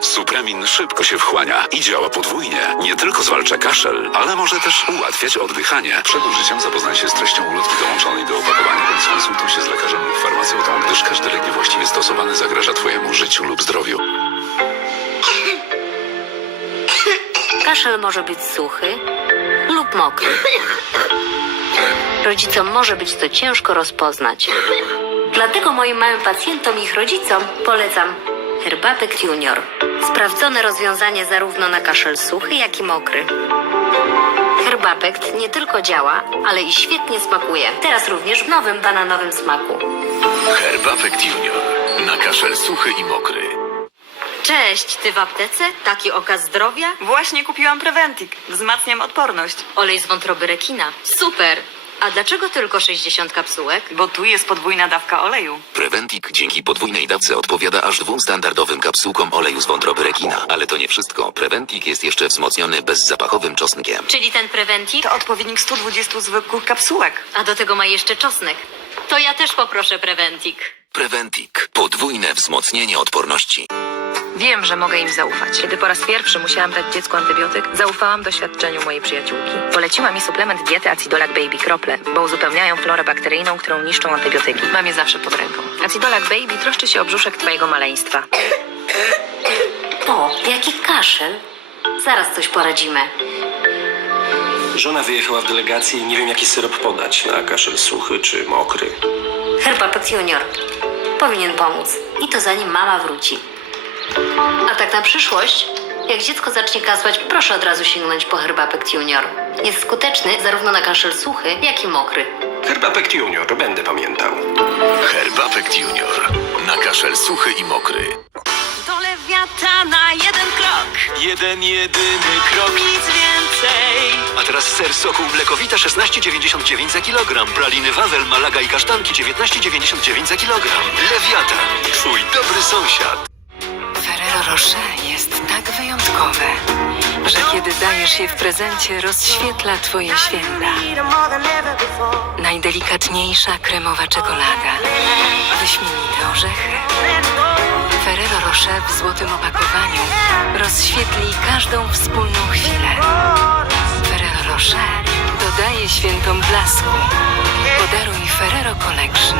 Supremin szybko się wchłania i działa podwójnie. Nie tylko zwalcza kaszel, ale może też ułatwiać oddychanie. Przed użyciem zapoznaj się z treścią ulotki dołączonej do opakowania, bądź skonsultuj się z lekarzem lub farmaceutą, gdyż każdy lek niewłaściwie stosowany zagraża Twojemu życiu lub zdrowiu. Kaszel może być suchy lub mokry. Rodzicom może być to ciężko rozpoznać. Dlatego moim małym pacjentom i ich rodzicom polecam Herbapek Junior. Sprawdzone rozwiązanie zarówno na kaszel suchy, jak i mokry. Herbapekt nie tylko działa, ale i świetnie smakuje. Teraz również w nowym bananowym smaku. Herbapekt Junior. Na kaszel suchy i mokry. Cześć, ty w aptece? Taki okaz zdrowia? Właśnie kupiłam Preventik. Wzmacniam odporność, Olej z wątroby rekina. Super! A dlaczego tylko 60 kapsułek? bo tu jest podwójna dawka oleju. Preventik dzięki podwójnej dawce odpowiada aż dwóm standardowym kapsułkom oleju z wątroby rekina. Ale to nie wszystko. Preventik jest jeszcze wzmocniony bezzapachowym czosnkiem. Czyli ten prewentik? To odpowiednik 120 zwykłych kapsułek. A do tego ma jeszcze czosnek. To ja też poproszę prewentik. Preventik. Podwójne wzmocnienie odporności. Wiem, że mogę im zaufać. Kiedy po raz pierwszy musiałam dać dziecku antybiotyk, zaufałam doświadczeniu mojej przyjaciółki. Poleciła mi suplement diety Acidolac Baby Krople, bo uzupełniają florę bakteryjną, którą niszczą antybiotyki. Mam je zawsze pod ręką. Acidolac Baby troszczy się o brzuszek twojego maleństwa. O, jaki kaszel. Zaraz coś poradzimy. Żona wyjechała w delegację i nie wiem jaki syrop podać, na kaszel suchy czy mokry. Herbapek Junior. Powinien pomóc. I to zanim mama wróci. Tak na przyszłość, jak dziecko zacznie kasłać, proszę od razu sięgnąć po Herbapek Junior. Jest skuteczny zarówno na kaszel suchy, jak i mokry. Herbapekt Junior, będę pamiętał. Herbapekt Junior. Na kaszel suchy i mokry. Do lewiata na jeden krok, Jeden, jedyny krok. nic więcej. A teraz ser soku mlekowita 16,99 za kilogram. Praliny Wawel, Malaga i kasztanki 19,99 za kilogram. Lewiatan. Twój dobry sąsiad. Rocher jest tak wyjątkowe, że kiedy dajesz je w prezencie, rozświetla twoje święta. Najdelikatniejsza kremowa czekolada, wyśmienite orzechy. Ferrero Rocher w złotym opakowaniu rozświetli każdą wspólną chwilę. Ferrero Rocher dodaje świętom blasku. Podaruj Ferrero Collection.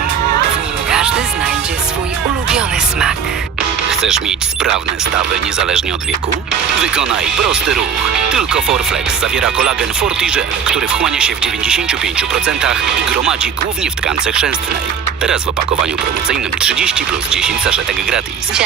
W nim każdy znajdzie swój ulubiony smak. Chcesz mieć sprawne stawy niezależnie od wieku? Wykonaj prosty ruch. Tylko Forflex zawiera kolagen Fortigel, który wchłania się w 95% i gromadzi głównie w tkance chrzęstnej. Teraz w opakowaniu promocyjnym 30 plus 10 saszetek gratis.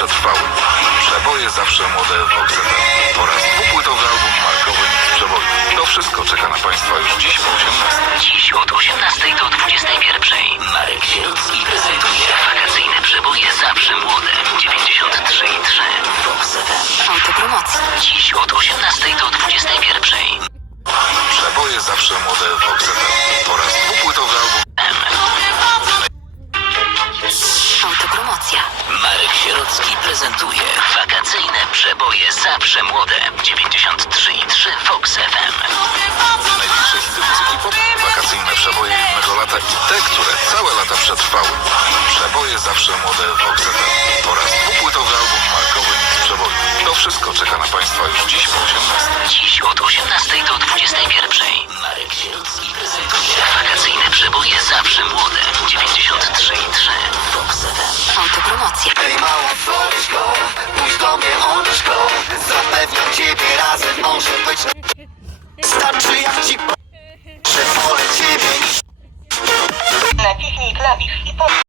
Przetrwały. Przeboje zawsze młode Vox FM oraz dwupłytowy album markowy Mix. To wszystko czeka na Państwa już dziś po 18. Dziś od 18 do 21. Zawsze Młode 93,3 Fox FM. Największe hity muzyki pop, wakacyjne przeboje jednego lata i te, które całe lata przetrwały. Przeboje zawsze młode Vox FM oraz dwupłytowy album markowy Mix Przeboju. To wszystko czeka na Państwa już dziś po 18. dziś od 18 do 21.